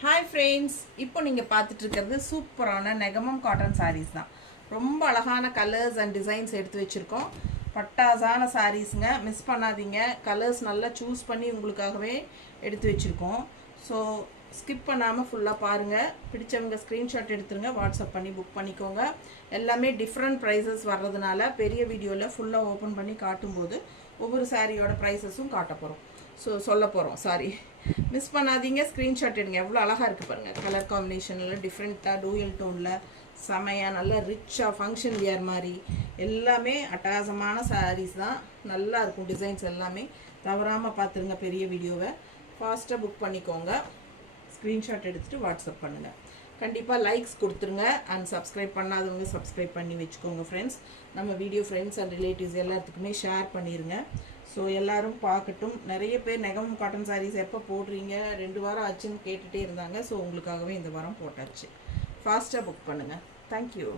Hi friends, இப்போ நீங்கள் பார்த்துட்டு இருக்கிறது சூப்பரான நெகமம் காட்டன் சாரீஸ் தான். ரொம்ப அழகான கலர்ஸ் அண்ட் டிசைன்ஸ் எடுத்து வச்சுருக்கோம். பட்டாசான சாரீஸுங்க, மிஸ் பண்ணாதீங்க. கலர்ஸ் நல்லா சூஸ் பண்ணி உங்களுக்காகவே எடுத்து வச்சுருக்கோம். ஸோ ஸ்கிப் பண்ணாமல் ஃபுல்லாக பாருங்கள். பிடிச்சவங்க ஸ்க்ரீன்ஷாட் எடுத்துருங்க, வாட்ஸ்அப் பண்ணி புக் பண்ணிக்கோங்க. எல்லாமே டிஃப்ரெண்ட் ப்ரைஸஸ் வர்றதுனால பெரிய வீடியோவில் ஃபுல்லாக ஓப்பன் பண்ணி காட்டும்போது ஒவ்வொரு சாரியோட ப்ரைஸஸும் காட்ட போகிறோம். சொல்ல போகிறோம். சாரி, மிஸ் பண்ணாதீங்க, ஸ்க்ரீன்ஷாட் எடுங்க. எவ்வளோ அழகாக இருக்குது பாருங்கள். கலர் காம்பினேஷனில் டிஃப்ரெண்ட்டாக டூயல் டோனில் செமையாக நல்லா ரிச்சாக ஃபங்க்ஷன் வியர் மாதிரி எல்லாமே அட்டகாசமான சாரீஸ் தான். நல்லா இருக்கும் டிசைன்ஸ் எல்லாமே. தவறாமல் பார்த்துருங்க பெரிய வீடியோவை. ஃபாஸ்ட்டாக புக் பண்ணிக்கோங்க. ஸ்க்ரீன்ஷாட் எடுத்துகிட்டு வாட்ஸ்அப் பண்ணுங்கள். கண்டிப்பாக லைக்ஸ் கொடுத்துருங்க. அண்ட் சப்ஸ்கிரைப் பண்ணாதவங்க சப்ஸ்கிரைப் பண்ணி வச்சுக்கோங்க ஃப்ரெண்ட்ஸ். நம்ம வீடியோ ஃப்ரெண்ட்ஸ் அண்ட் ரிலேட்டிவ்ஸ் எல்லாத்துக்குமே ஷேர் பண்ணிடுங்க. ஸோ எல்லோரும் பார்க்கட்டும். நிறைய பேர் நெகமம் காட்டன் சாரீஸ் எப்போ போடுறீங்க, 2 வாரம் ஆச்சுன்னு கேட்டுகிட்டே இருந்தாங்க. ஸோ உங்களுக்காகவே இந்த வாரம் போட்டாச்சு. ஃபாஸ்ட்டாக புக் பண்ணுங்கள். தேங்க்யூ.